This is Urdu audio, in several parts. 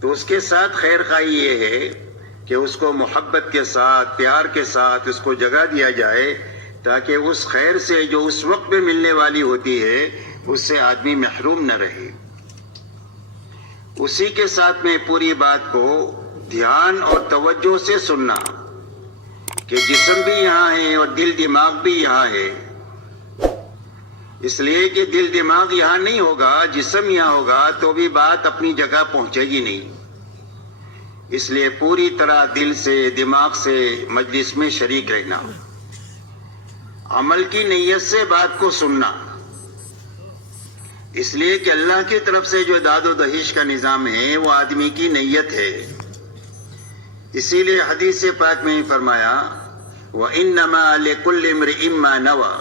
تو اس کے ساتھ خیر خواہی یہ ہے کہ اس کو محبت کے ساتھ، پیار کے ساتھ اس کو جگہ دیا جائے، تاکہ اس خیر سے جو اس وقت میں ملنے والی ہوتی ہے اس سے آدمی محروم نہ رہے۔ اسی کے ساتھ میں پوری بات کو دھیان اور توجہ سے سننا کہ جسم بھی یہاں ہے اور دل دماغ بھی یہاں ہے، اس لیے کہ دل دماغ یہاں نہیں ہوگا، جسم یہاں ہوگا تو بھی بات اپنی جگہ پہنچے گی نہیں۔ اس لیے پوری طرح دل سے، دماغ سے مجلس میں شریک رہنا، عمل کی نیت سے بات کو سننا، اس لیے کہ اللہ کی طرف سے جو داد و دہیش کا نظام ہے وہ آدمی کی نیت ہے۔ اسی لیے حدیث پاک میں فرمایا وَإِنَّمَا لِكُلِّ امْرِئٍ مَّا نَوَىٰ،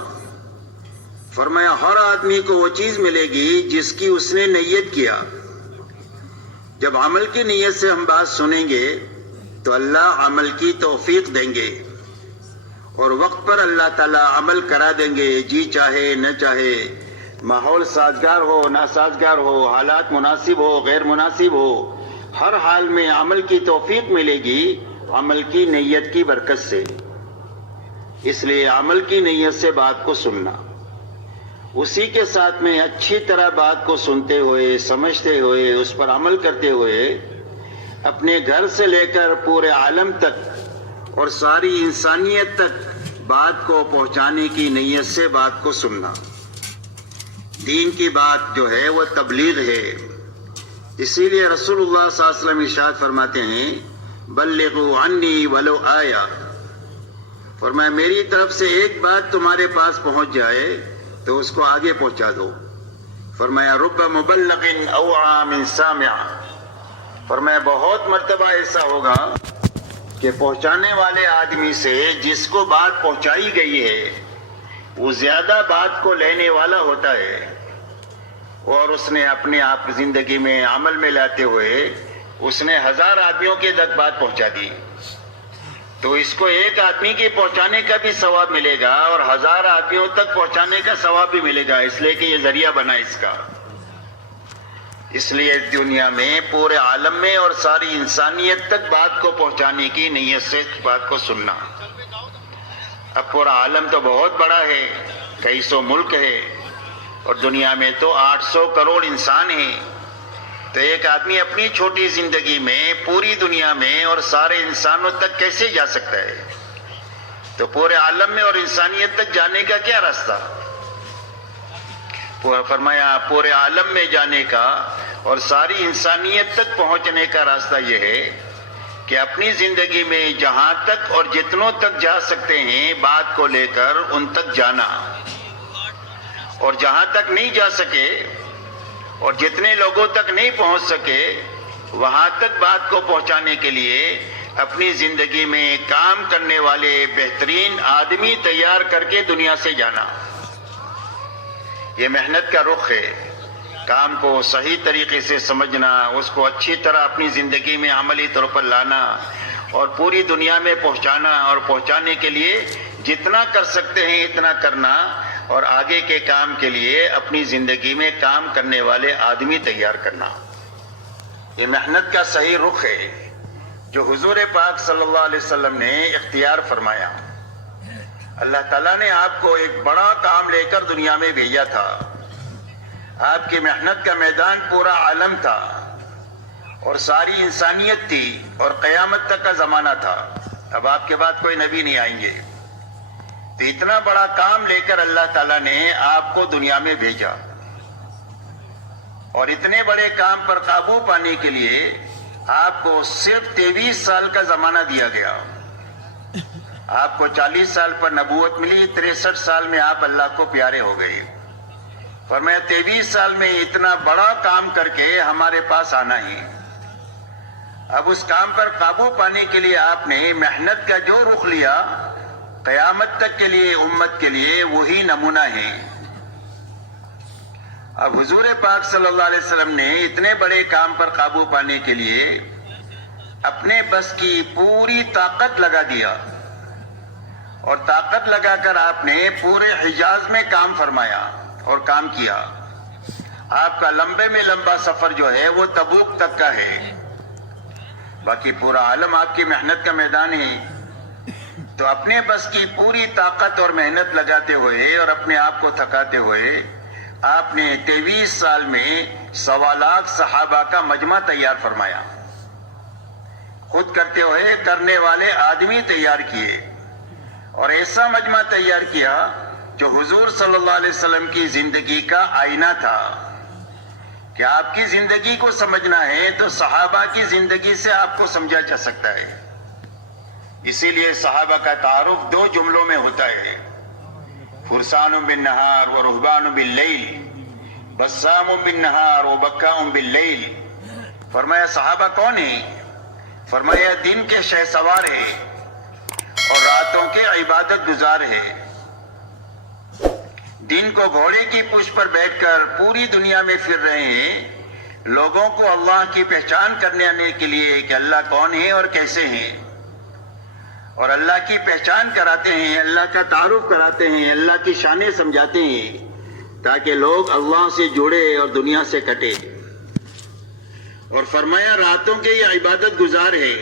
فرمایا ہر آدمی کو وہ چیز ملے گی جس کی اس نے نیت کیا۔ جب عمل کی نیت سے ہم بات سنیں گے تو اللہ عمل کی توفیق دیں گے، اور وقت پر اللہ تعالیٰ عمل کرا دیں گے، جی چاہے نہ چاہے، ماحول سازگار ہو ناسازگار ہو، حالات مناسب ہو غیر مناسب ہو، ہر حال میں عمل کی توفیق ملے گی عمل کی نیت کی برکت سے۔ اس لیے عمل کی نیت سے بات کو سننا، اسی کے ساتھ میں اچھی طرح بات کو سنتے ہوئے، سمجھتے ہوئے، اس پر عمل کرتے ہوئے اپنے گھر سے لے کر پورے عالم تک اور ساری انسانیت تک بات کو پہنچانے کی نیت سے بات کو سننا۔ دین کی بات جو ہے وہ تبلیغ ہے، اسی لیے رسول اللہ صلی اللہ علیہ وسلم ارشاد فرماتے ہیں بلغوا عنی ولو آیا، فرمایا میری طرف سے ایک بات تمہارے پاس پہنچ جائے تو اس کو آگے پہنچا دو۔ فرمایا رب مبلغ اوعى من سامع، فرمایا بہت مرتبہ ایسا ہوگا کہ پہنچانے والے آدمی سے جس کو بات پہنچائی گئی ہے وہ زیادہ بات کو لینے والا ہوتا ہے، اور اس نے اپنے آپ زندگی میں عمل میں لاتے ہوئے اس نے 1000 آدمیوں کے تک بات پہنچا دی، تو اس کو ایک آدمی کے پہنچانے کا بھی ثواب ملے گا اور 1000 آدمیوں تک پہنچانے کا ثواب بھی ملے گا، اس لیے کہ یہ ذریعہ بنا اس کا۔ اس لیے دنیا میں پورے عالم میں اور ساری انسانیت تک بات کو پہنچانے کی نیت سے بات کو سننا۔ اب پورا عالم تو بہت بڑا ہے، کئی سو ملک ہے، اور دنیا میں تو 800 کروڑ انسان ہیں، تو ایک آدمی اپنی چھوٹی زندگی میں پوری دنیا میں اور سارے انسانوں تک کیسے جا سکتا ہے؟ تو پورے عالم میں اور انسانیت تک جانے کا کیا راستہ؟ فرمایا پورے عالم میں جانے کا اور ساری انسانیت تک پہنچنے کا راستہ یہ ہے کہ اپنی زندگی میں جہاں تک اور جتنوں تک جا سکتے ہیں بات کو لے کر ان تک جانا، اور جہاں تک نہیں جا سکے اور جتنے لوگوں تک نہیں پہنچ سکے وہاں تک بات کو پہنچانے کے لیے اپنی زندگی میں کام کرنے والے بہترین آدمی تیار کر کے دنیا سے جانا۔ یہ محنت کا رخ ہے، کام کو صحیح طریقے سے سمجھنا، اس کو اچھی طرح اپنی زندگی میں عملی طور پر لانا اور پوری دنیا میں پہنچانا، اور پہنچانے کے لیے جتنا کر سکتے ہیں اتنا کرنا، اور آگے کے کام کے لیے اپنی زندگی میں کام کرنے والے آدمی تیار کرنا۔ یہ محنت کا صحیح رخ ہے جو حضور پاک صلی اللہ علیہ وسلم نے اختیار فرمایا۔ اللہ تعالیٰ نے آپ کو ایک بڑا کام لے کر دنیا میں بھیجا تھا، آپ کی محنت کا میدان پورا عالم تھا اور ساری انسانیت تھی اور قیامت تک کا زمانہ تھا، اب آپ کے بعد کوئی نبی نہیں آئیں گے، تو اتنا بڑا کام لے کر اللہ تعالیٰ نے آپ کو دنیا میں بھیجا، اور اتنے بڑے کام پر قابو پانے کے لیے آپ کو صرف 23 سال کا زمانہ دیا گیا۔ آپ کو 40 سال پر نبوت ملی، 63 سال میں آپ اللہ کو پیارے ہو گئے۔ فرمایا 23 سال میں اتنا بڑا کام کر کے ہمارے پاس آنا ہی، اب اس کام پر قابو پانے کے لیے آپ نے محنت کا جو رخ لیا قیامت تک کے لیے امت کے لیے وہی نمونہ ہے۔ اب حضور پاک صلی اللہ علیہ وسلم نے اتنے بڑے کام پر قابو پانے کے لیے اپنے بس کی پوری طاقت لگا دیا، اور طاقت لگا کر آپ نے پورے حجاز میں کام فرمایا اور کام کیا۔ آپ کا لمبے میں لمبا سفر جو ہے وہ تبوک تک کا ہے، باقی پورا عالم آپ کی محنت کا میدان ہے۔ تو اپنے بس کی پوری طاقت اور محنت لگاتے ہوئے اور اپنے آپ کو تھکاتے ہوئے آپ نے 23 سال میں 1.25 لاکھ صحابہ کا مجمع تیار فرمایا، خود کرتے ہوئے کرنے والے آدمی تیار کیے، اور ایسا مجمع تیار کیا جو حضور صلی اللہ علیہ وسلم کی زندگی کا آئینہ تھا کہ آپ کی زندگی کو سمجھنا ہے تو صحابہ کی زندگی سے آپ کو سمجھا جا سکتا ہے۔ اسی لیے صحابہ کا تعارف 2 جملوں میں ہوتا ہے، فرسان بالنہار و رہبان باللیل، بسام بالنہار و بکاء باللیل۔ فرمایا صحابہ کون ہیں؟ فرمایا دن کے شہ سوار ہیں اور راتوں کے عبادت گزار ہیں۔ دن کو گھوڑے کی پشت پر بیٹھ کر پوری دنیا میں پھر رہے ہیں، لوگوں کو اللہ کی پہچان کرنے کے لیے کہ اللہ کون ہے اور کیسے ہیں، اور اللہ کی پہچان کراتے ہیں، اللہ کا تعارف کراتے ہیں، اللہ کی شانیں سمجھاتے ہیں تاکہ لوگ اللہ سے جڑے اور دنیا سے کٹے۔ اور فرمایا راتوں کے یہ عبادت گزار ہے،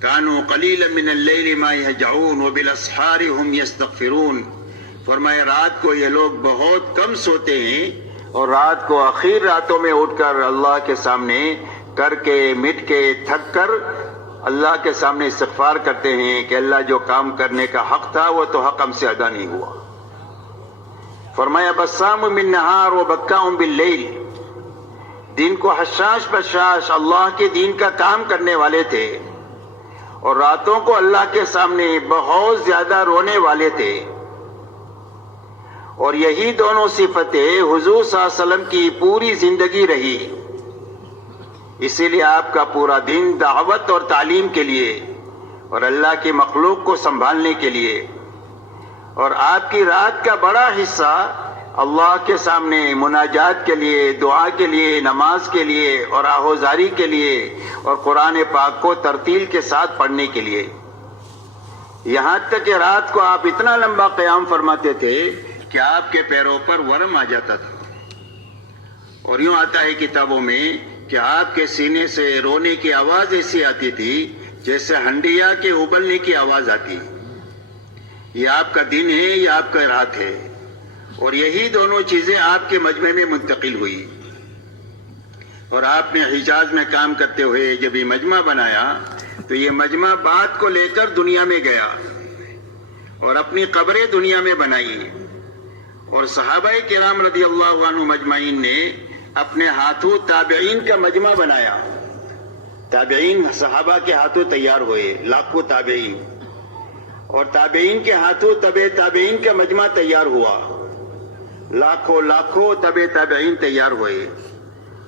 کانوا قلیلا من اللیل ما یہجعون وبالاسحار هم یستغفرون۔ فرمایا رات کو یہ لوگ بہت کم سوتے ہیں اور رات کو آخر راتوں میں اٹھ کر اللہ کے سامنے کر کے مٹ کے تھک کر اللہ کے سامنے استغفار کرتے ہیں کہ اللہ جو کام کرنے کا حق تھا وہ تو حق ہم سے ادا نہیں ہوا۔ فرمایا بسام من نہار و بکاء باللیل، دن کو حشاش بشاش اللہ کے دین کا کام کرنے والے تھے اور راتوں کو اللہ کے سامنے بہت زیادہ رونے والے تھے، اور یہی دونوں صفتیں حضور صلی اللہ علیہ وسلم کی پوری زندگی رہی۔ اسی لیے آپ کا پورا دن دعوت اور تعلیم کے لیے اور اللہ کی مخلوق کو سنبھالنے کے لیے، اور آپ کی رات کا بڑا حصہ اللہ کے سامنے مناجات کے لیے، دعا کے لیے، نماز کے لیے اور آہوزاری کے لیے اور قرآن پاک کو ترتیل کے ساتھ پڑھنے کے لیے۔ یہاں تک کہ رات کو آپ اتنا لمبا قیام فرماتے تھے کہ آپ کے پیروں پر ورم آ جاتا تھا، اور یوں آتا ہے کتابوں میں کہ آپ کے سینے سے رونے کی آواز ایسی آتی تھی جیسے ہنڈیا کے ابلنے کی آواز آتی۔ یہ آپ کا دن ہے، یہ آپ کا رات ہے، اور یہی دونوں چیزیں آپ کے مجمع میں منتقل ہوئی، اور آپ نے حجاز میں کام کرتے ہوئے جب یہ مجمع بنایا تو یہ مجمع بات کو لے کر دنیا میں گیا اور اپنی قبریں دنیا میں بنائی، اور صحابہ کرام رضی اللہ عنہ مجمعین نے اپنے ہاتھوں تابعین کا مجمع بنایا۔ تابعین صحابہ کے ہاتھوں تیار ہوئے، لاکھوں تابعین، اور تابعین کے ہاتھوں تبع تابعین کا مجمع تیار ہوا، لاکھوں تبع تابعین تیار ہوئے۔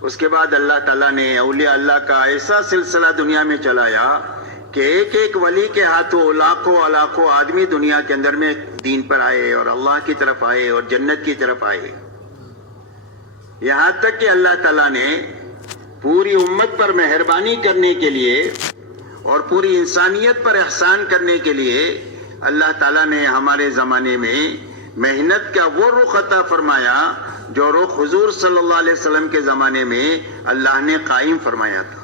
اس کے بعد اللہ تعالیٰ نے اولیاء اللہ کا ایسا سلسلہ دنیا میں چلایا کہ ایک ایک ولی کے ہاتھوں لاکھوں آدمی دنیا کے اندر میں دین پر آئے اور اللہ کی طرف آئے اور جنت کی طرف آئے، یہاں تک کہ اللہ تعالیٰ نے پوری امت پر مہربانی کرنے کے لیے اور پوری انسانیت پر احسان کرنے کے لیے اللہ تعالیٰ نے ہمارے زمانے میں محنت کا وہ رخ عطا فرمایا جو رخ حضور صلی اللہ علیہ وسلم کے زمانے میں اللہ نے قائم فرمایا تھا۔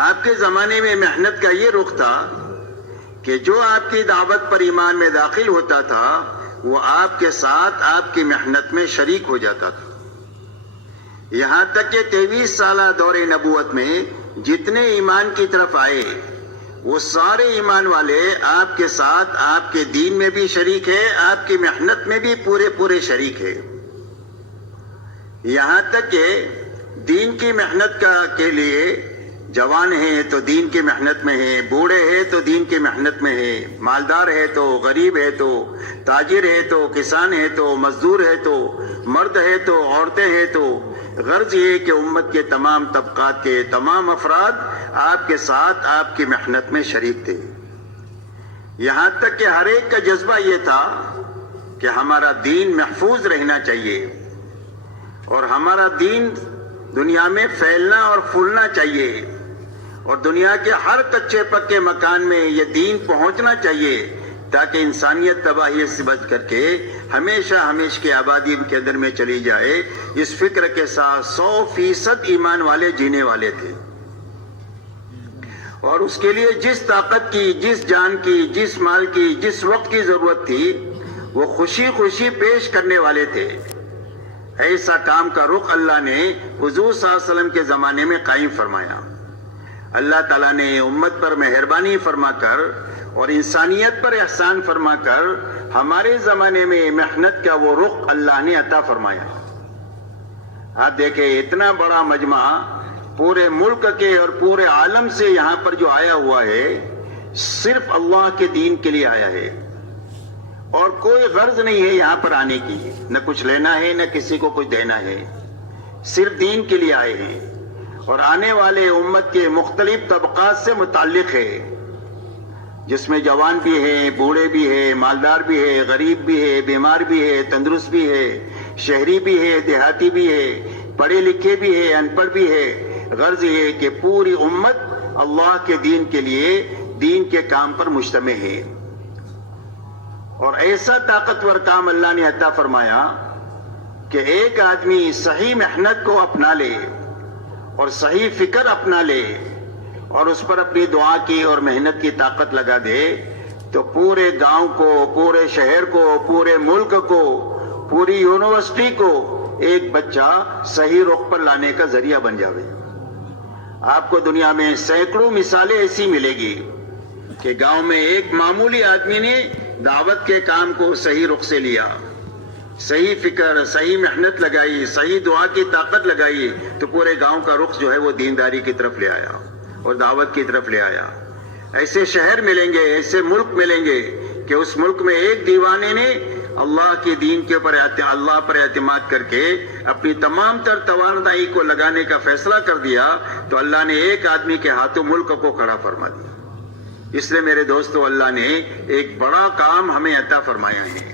آپ کے زمانے میں محنت کا یہ رخ تھا کہ جو آپ کی دعوت پر ایمان میں داخل ہوتا تھا وہ آپ کے ساتھ آپ کی محنت میں شریک ہو جاتا تھا، یہاں تک کہ 23 سالہ دور نبوت میں جتنے ایمان کی طرف آئے وہ سارے ایمان والے آپ کے ساتھ آپ کے دین میں بھی شریک ہے، آپ کی محنت میں بھی پورے شریک ہے، یہاں تک کہ دین کی محنت کے لیے جوان ہے تو دین کی محنت میں ہے، بوڑھے ہیں تو دین کی محنت میں ہے، مالدار ہے تو غریب ہے تو تاجر ہے تو کسان ہے تو مزدور ہے تو مرد ہے تو عورتیں ہیں تو غرض یہ کہ امت کے تمام طبقات کے تمام افراد آپ کے ساتھ آپ کی محنت میں شریک تھے، یہاں تک کہ ہر ایک کا جذبہ یہ تھا کہ ہمارا دین محفوظ رہنا چاہیے اور ہمارا دین دنیا میں پھیلنا اور پھولنا چاہیے، اور دنیا کے ہر کچے پکے مکان میں یہ دین پہنچنا چاہیے تاکہ انسانیت تباہی سے بچ کر کے ہمیشہ ہمیشہ کی آبادی کے اندر میں چلی جائے، اس فکر کے ساتھ 100% ایمان والے جینے والے تھے، اور اس کے لیے جس طاقت کی، جس جان کی، جس مال کی، جس وقت کی ضرورت تھی وہ خوشی خوشی پیش کرنے والے تھے۔ ایسا کام کا رخ اللہ نے حضور صلی اللہ علیہ وسلم کے زمانے میں قائم فرمایا۔ اللہ تعالیٰ نے امت پر مہربانی فرما کر اور انسانیت پر احسان فرما کر ہمارے زمانے میں محنت کا وہ رخ اللہ نے عطا فرمایا۔ آپ دیکھیں اتنا بڑا مجمع پورے ملک کے اور پورے عالم سے یہاں پر جو آیا ہوا ہے، صرف اللہ کے دین کے لیے آیا ہے، اور کوئی غرض نہیں ہے یہاں پر آنے کی، نہ کچھ لینا ہے نہ کسی کو کچھ دینا ہے، صرف دین کے لیے آئے ہیں، اور آنے والے امت کے مختلف طبقات سے متعلق ہے، جس میں جوان بھی ہے، بوڑھے بھی ہے، مالدار بھی ہے، غریب بھی ہے، بیمار بھی ہے، تندرست بھی ہے، شہری بھی ہے، دیہاتی بھی ہے، پڑھے لکھے بھی ہے، ان پڑھ بھی ہے۔ غرض یہ کہ پوری امت اللہ کے دین کے لیے، دین کے کام پر مجتمع ہے، اور ایسا طاقتور کام اللہ نے عطا فرمایا کہ ایک آدمی صحیح محنت کو اپنا لے اور صحیح فکر اپنا لے اور اس پر اپنی دعا کی اور محنت کی طاقت لگا دے تو پورے گاؤں کو، پورے شہر کو، پورے ملک کو، پوری یونیورسٹی کو ایک بچہ صحیح رخ پر لانے کا ذریعہ بن جاوے۔ آپ کو دنیا میں سینکڑوں مثالیں ایسی ملے گی کہ گاؤں میں ایک معمولی آدمی نے دعوت کے کام کو صحیح رخ سے لیا، صحیح فکر، صحیح محنت لگائی، صحیح دعا کی طاقت لگائی تو پورے گاؤں کا رخ جو ہے وہ دینداری کی طرف لے آیا اور دعوت کی طرف لے آیا۔ ایسے شہر ملیں گے، ایسے ملک ملیں گے کہ اس ملک میں ایک دیوانے نے اللہ کے دین کے اوپر اللہ پر اعتماد کر کے اپنی تمام تر توانائی کو لگانے کا فیصلہ کر دیا تو اللہ نے ایک آدمی کے ہاتھوں ملک کو کھڑا فرما دیا۔ اس لیے میرے دوستو، اللہ نے ایک بڑا کام ہمیں عطا فرمایا ہے،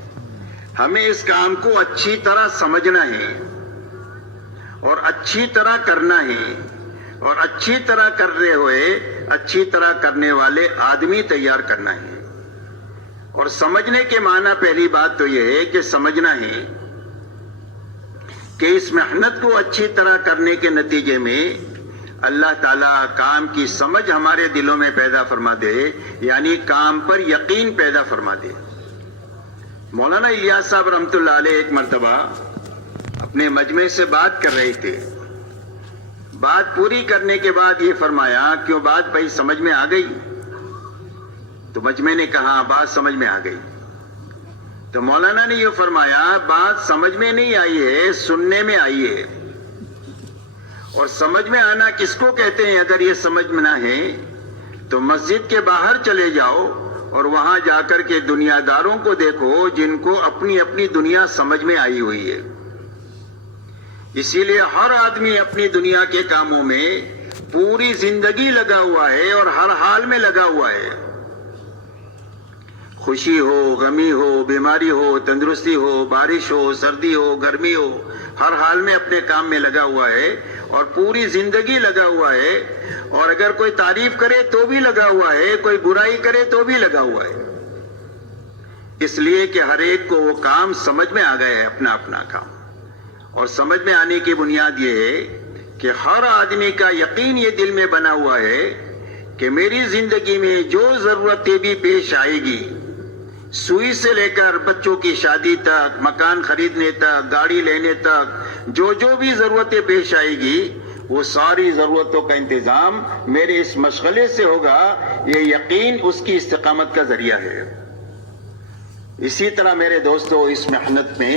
ہمیں اس کام کو اچھی طرح سمجھنا ہے اور اچھی طرح کرنا ہے، اور اچھی طرح کرتے ہوئے اچھی طرح کرنے والے آدمی تیار کرنا ہے۔ اور سمجھنے کے معنی پہلی بات تو یہ ہے کہ سمجھنا ہے کہ اس محنت کو اچھی طرح کرنے کے نتیجے میں اللہ تعالیٰ کام کی سمجھ ہمارے دلوں میں پیدا فرما دے، یعنی کام پر یقین پیدا فرما دے۔ مولانا الیاس صاحب رحمۃ اللہ علیہ ایک مرتبہ اپنے مجمع سے بات کر رہے تھے، بات پوری کرنے کے بعد یہ فرمایا، کیوں بات بھائی سمجھ میں آ گئی؟ تو مجمع نے کہا بات سمجھ میں آ گئی۔ تو مولانا نے یہ فرمایا، بات سمجھ میں نہیں آئی ہے، سننے میں آئی ہے، اور سمجھ میں آنا کس کو کہتے ہیں؟ اگر یہ سمجھ میں نہ ہے تو مسجد کے باہر چلے جاؤ اور وہاں جا کر کے دنیا داروں کو دیکھو جن کو اپنی اپنی دنیا سمجھ میں آئی ہوئی ہے۔ اسی لیے ہر آدمی اپنی دنیا کے کاموں میں پوری زندگی لگا ہوا ہے اور ہر حال میں لگا ہوا ہے، خوشی ہو، غمی ہو، بیماری ہو، تندرستی ہو، بارش ہو، سردی ہو، گرمی ہو، ہر حال میں اپنے کام میں لگا ہوا ہے اور پوری زندگی لگا ہوا ہے، اور اگر کوئی تعریف کرے تو بھی لگا ہوا ہے، کوئی برائی کرے تو بھی لگا ہوا ہے، اس لیے کہ ہر ایک کو وہ کام سمجھ میں آ گیا ہے، اپنا اپنا کام۔ اور سمجھ میں آنے کی بنیاد یہ ہے کہ ہر آدمی کا یقین یہ دل میں بنا ہوا ہے کہ میری زندگی میں جو ضرورتیں بھی پیش آئے گی، سوئی سے لے کر بچوں کی شادی تک، مکان خریدنے تک، گاڑی لینے تک، جو بھی ضرورتیں پیش آئے گی وہ ساری ضرورتوں کا انتظام میرے اس مشغلے سے ہوگا۔ یہ یقین اس کی استقامت کا ذریعہ ہے۔ اسی طرح میرے دوستو، اس محنت میں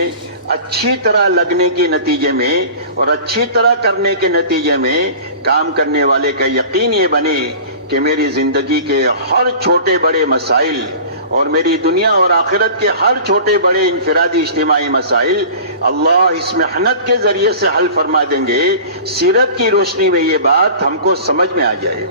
اچھی طرح لگنے کے نتیجے میں اور اچھی طرح کرنے کے نتیجے میں کام کرنے والے کا یقین یہ بنے کہ میری زندگی کے ہر چھوٹے بڑے مسائل اور میری دنیا اور آخرت کے ہر چھوٹے بڑے انفرادی اجتماعی مسائل اللہ اس محنت کے ذریعے سے حل فرما دیں گے۔ سیرت کی روشنی میں یہ بات ہم کو سمجھ میں آ جائے،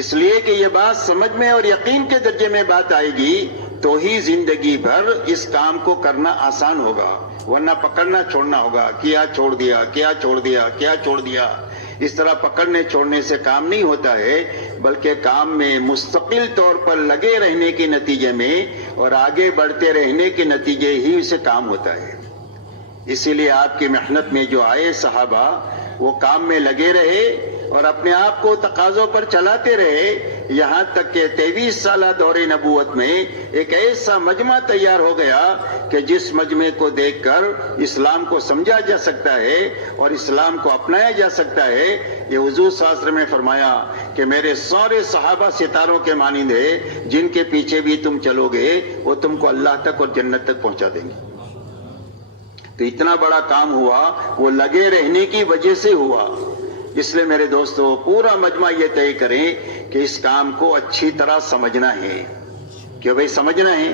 اس لیے کہ یہ بات سمجھ میں اور یقین کے درجے میں بات آئے گی تو ہی زندگی بھر اس کام کو کرنا آسان ہوگا، ورنہ پکڑنا چھوڑنا ہوگا، کیا چھوڑ دیا، کیا چھوڑ دیا، کیا چھوڑ دیا۔ اس طرح پکڑنے چھوڑنے سے کام نہیں ہوتا ہے، بلکہ کام میں مستقل طور پر لگے رہنے کے نتیجے میں اور آگے بڑھتے رہنے کے نتیجے ہی سے کام ہوتا ہے۔ اسی لیے آپ کی محنت میں جو آئے صحابہ وہ کام میں لگے رہے اور اپنے آپ کو تقاضوں پر چلاتے رہے، یہاں تک کہ 23 سالہ دور نبوت میں ایک ایسا مجمع تیار ہو گیا کہ جس مجمع کو دیکھ کر اسلام کو سمجھا جا سکتا ہے اور اسلام کو اپنایا جا سکتا ہے۔ یہ حضور صلی اللہ علیہ وسلم نے فرمایا کہ میرے سارے صحابہ ستاروں کے مانند ہیں، جن کے پیچھے بھی تم چلو گے وہ تم کو اللہ تک اور جنت تک پہنچا دیں گے۔ تو اتنا بڑا کام ہوا وہ لگے رہنے کی وجہ سے ہوا۔ اس لیے میرے دوستو پورا مجمع یہ طے کریں کہ اس کام کو اچھی طرح سمجھنا ہے، کہ بھئی سمجھنا ہے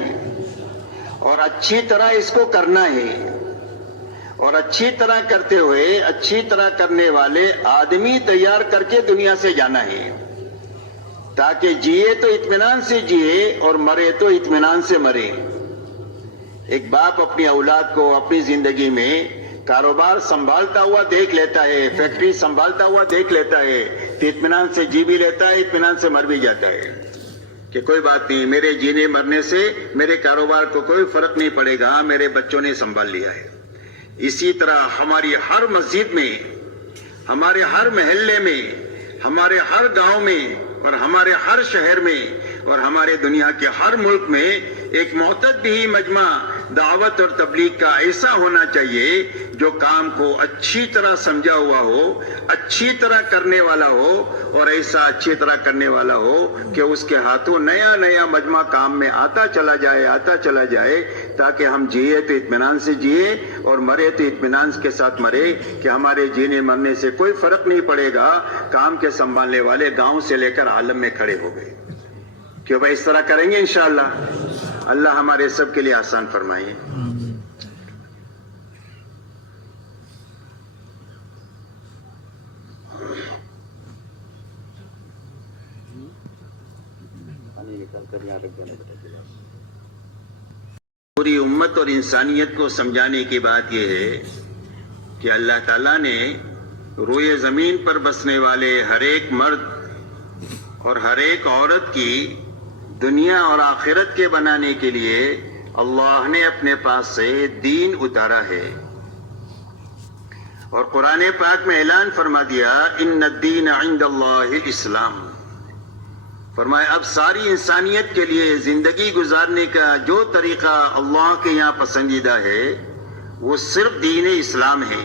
اور اچھی طرح اس کو کرنا ہے، اور اچھی طرح کرتے ہوئے اچھی طرح کرنے والے آدمی تیار کر کے دنیا سے جانا ہے، تاکہ جیے تو اطمینان سے جیے اور مرے تو اطمینان سے مرے۔ ایک باپ اپنی اولاد کو اپنی زندگی میں کاروبار سنبھالتا ہوا دیکھ لیتا ہے، فیکٹری سنبھالتا ہوا دیکھ لیتا ہے تو اطمینان سے جی بھی لیتا ہے، اطمینان سے مر بھی جاتا ہے کہ کوئی بات نہیں، میرے جینے مرنے سے میرے کاروبار کو کوئی فرق نہیں پڑے گا، میرے بچوں نے سنبھال لیا ہے۔ اسی طرح ہماری ہر مسجد میں، ہمارے ہر محلے میں، ہمارے ہر گاؤں میں اور ہمارے ہر شہر میں اور ہمارے دنیا کے ہر ملک میں ایک معتدی مجمع دعوت اور تبلیغ کا ایسا ہونا چاہیے جو کام کو اچھی طرح سمجھا ہوا ہو، اچھی طرح کرنے والا ہو، اور ایسا اچھی طرح کرنے والا ہو کہ اس کے ہاتھوں نیا نیا مجمع کام میں آتا چلا جائے، تاکہ ہم جیے تو اطمینان سے جیے اور مرے تو اطمینان کے ساتھ مرے کہ ہمارے جینے مرنے سے کوئی فرق نہیں پڑے گا۔ کام کے سنبھالنے والے گاؤں سے لے کر عالم میں کھڑے ہو گئے۔ کیوں بھائی اس طرح کریں گے انشاءاللہ؟ اللہ ہمارے سب کے لیے آسان فرمائے۔ پوری امت اور انسانیت کو سمجھانے کی بات یہ ہے کہ اللہ تعالیٰ نے روئے زمین پر بسنے والے ہر ایک مرد اور ہر ایک عورت کی دنیا اور آخرت کے بنانے کے لیے اللہ نے اپنے پاس سے دین اتارا ہے، اور قرآن پاک میں اعلان فرما دیا ان الدین عند اللہ الاسلام۔ فرمایا اب ساری انسانیت کے لیے زندگی گزارنے کا جو طریقہ اللہ کے یہاں پسندیدہ ہے وہ صرف دین اسلام ہے۔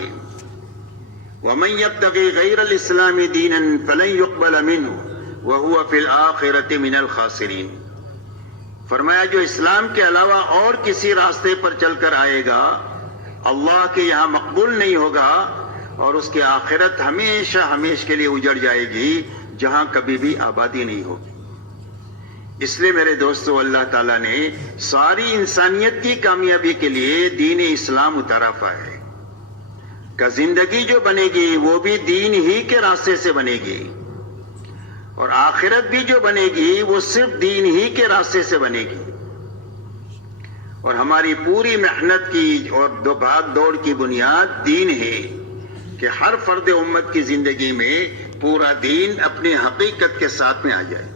وَمَن يَبْتَغِي غَيْرَ الْإِسْلَامِ دِينًا فَلَن يُقْبَلَ مِنْهُ وَهُوَ فِي الْآخِرَةِ مِنَ الْخَاسِرِينَ۔ فرمایا جو اسلام کے علاوہ اور کسی راستے پر چل کر آئے گا اللہ کے یہاں مقبول نہیں ہوگا، اور اس کی آخرت ہمیشہ ہمیشہ کے لیے اجڑ جائے گی، جہاں کبھی بھی آبادی نہیں ہوگی۔ اس لیے میرے دوستو اللہ تعالیٰ نے ساری انسانیت کی کامیابی کے لیے دین اسلام اتارا ہے کہ زندگی جو بنے گی وہ بھی دین ہی کے راستے سے بنے گی، اور آخرت بھی جو بنے گی وہ صرف دین ہی کے راستے سے بنے گی۔ اور ہماری پوری محنت کی اور بھاگ دوڑ کی بنیاد دین ہے کہ ہر فرد امت کی زندگی میں پورا دین اپنی حقیقت کے ساتھ میں آ جائے۔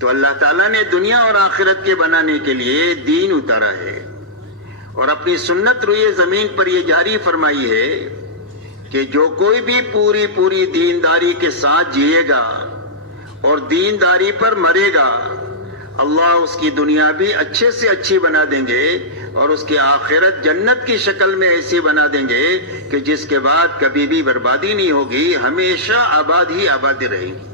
تو اللہ تعالیٰ نے دنیا اور آخرت کے بنانے کے لیے دین اتارا ہے، اور اپنی سنت روئے زمین پر یہ جاری فرمائی ہے کہ جو کوئی بھی پوری دینداری کے ساتھ جیے گا اور دینداری پر مرے گا، اللہ اس کی دنیا بھی اچھے سے اچھی بنا دیں گے اور اس کی آخرت جنت کی شکل میں ایسی بنا دیں گے کہ جس کے بعد کبھی بھی بربادی نہیں ہوگی، ہمیشہ آباد ہی آبادی رہے گی۔